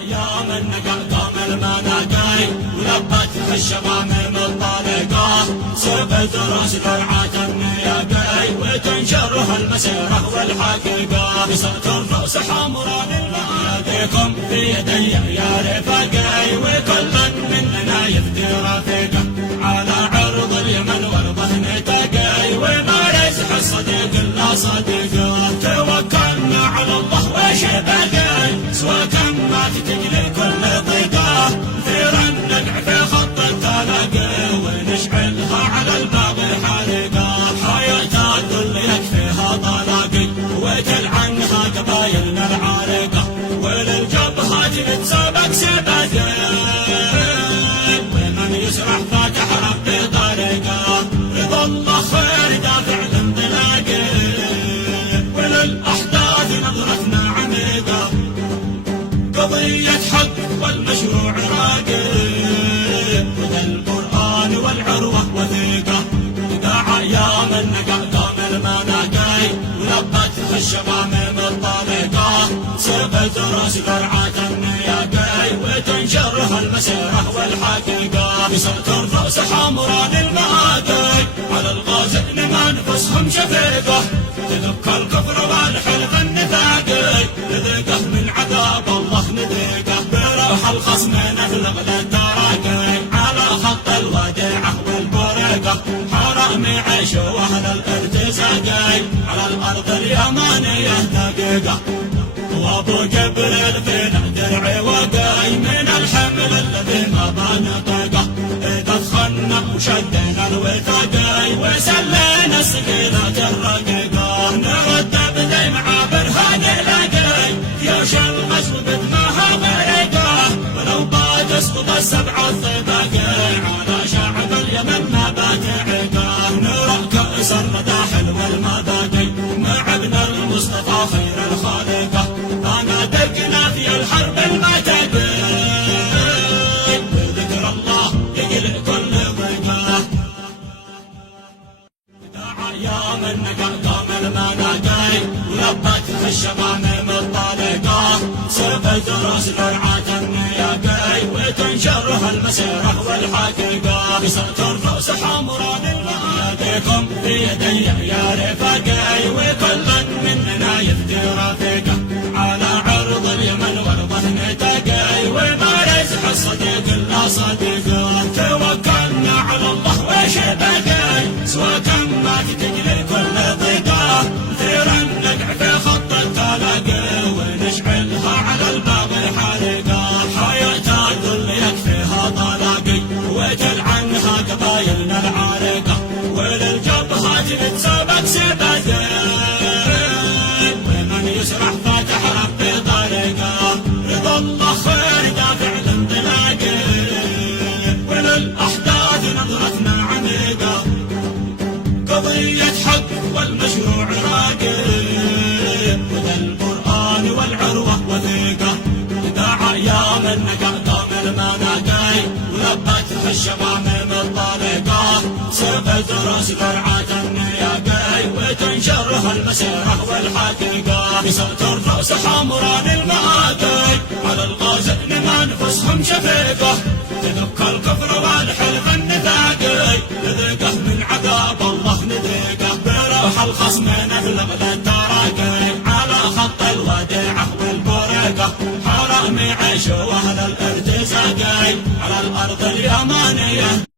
يوم النقا قام المناقي ولبت في الشمامم الطلقة سبت راس درعات النياقي وتنشرها المسيرة والحقيقة بسات الرأس حمراء للمناقيكم في يدي يا رفاقي وكل مننا يفدي رفيقه على عرض اليمن وارضه نتقي وما يزح الصديق الا صديقه توكلنا على الله وش باقي سوى كم ما تتجلي كل ضيقه نثير النقع في خط التلاقي ونشعلها على الباقي حريقه حياة الذل يكفيها طلاقي وتلعنها قبايلنا العارقه وللجبهات نتسابق سباقي ومن يسرح فاتح ربي طريقه رضا الله خير دافع لانطلاقي وللأحداث نظرتنا عميقه قضية حق والمشروع راقي وذا القرآن والعروة وثيقة داع أيام النقا قام المناقي ولبت في الشمامم الطليقة سبت راس درعات النياقي وتنشرها المسيرة والحقيقة بسات الرأس حمراء للمآقي على الغازل ما نفسهم شفيقة تذك الكفر والحلف النفاقي نذيقه من عذاب الله نذيقه بروح الخصم نفلق للتراقي على خط الوديعة والبريقة حرام يعيشوا أهل الارتزاقي على الأرض اليمانية دقيقة وابو جبريل فينا درعي وقاي من الحمل الذي ما بنطقه إذا دخلنا وشدنا الوثاقي وسلينا السكينات الرقيقة نرد بدي معابر هذه لاقي جيوش الغزو بدماها غريقة ولو باد اسقط السبع الطباقي على شعب اليمن ما بات عقاه نرى كأس الرداحل والمباقي مع ابن المصطفى خير الخالقة أنا دقنا في الحرب المعتقل بذكر الله يقلع كل ضيقة داع أيام النقا قام المناقي ولبت في الشمامم الطليقة سبت راس درعات النياقي وتنشرها المسيرة والحقيقة بسات الرأس حمراء للمناقيكم في يدي يا رفاقي وكل مننا يفدي رفيقه على عرض اليمن وارضه نتقي وما يزح الصديق الا صديقه توكلنا على الله وش باقي سوى كم ما تتجلي كل ضيقه نثير النقع في خط التلاقي ونشعلها على الباقي حريقه حياة الذل يكفيها طلاقي وتلعنها قبايلنا العارقه وللجبهات نتسابق سباقي ومن يسرح فاتح ربي طريقه رضا الله خير دافع لانطلاقي وللأحداث نظرتنا عميقه قضية حق والمشروع راقي وذا القرآن والعروة وثيقة داع أيام النقا قام المناقي ولبت في الشمامم الطليقة سبت راس درعات النياقي وتنشرها المسيرة والحقيقة بسات الرأس حمراء للمآقي على الغازل ما نفسهم شفيقة تذك الكفر والحلف النفاقي نذيقه من عذاب الله نذيقه بروح الخصم نفلق للتراقي على خط الوديعة والبريقة حرام يعيشوا أهل الارتزاقي على الأرض اليمانية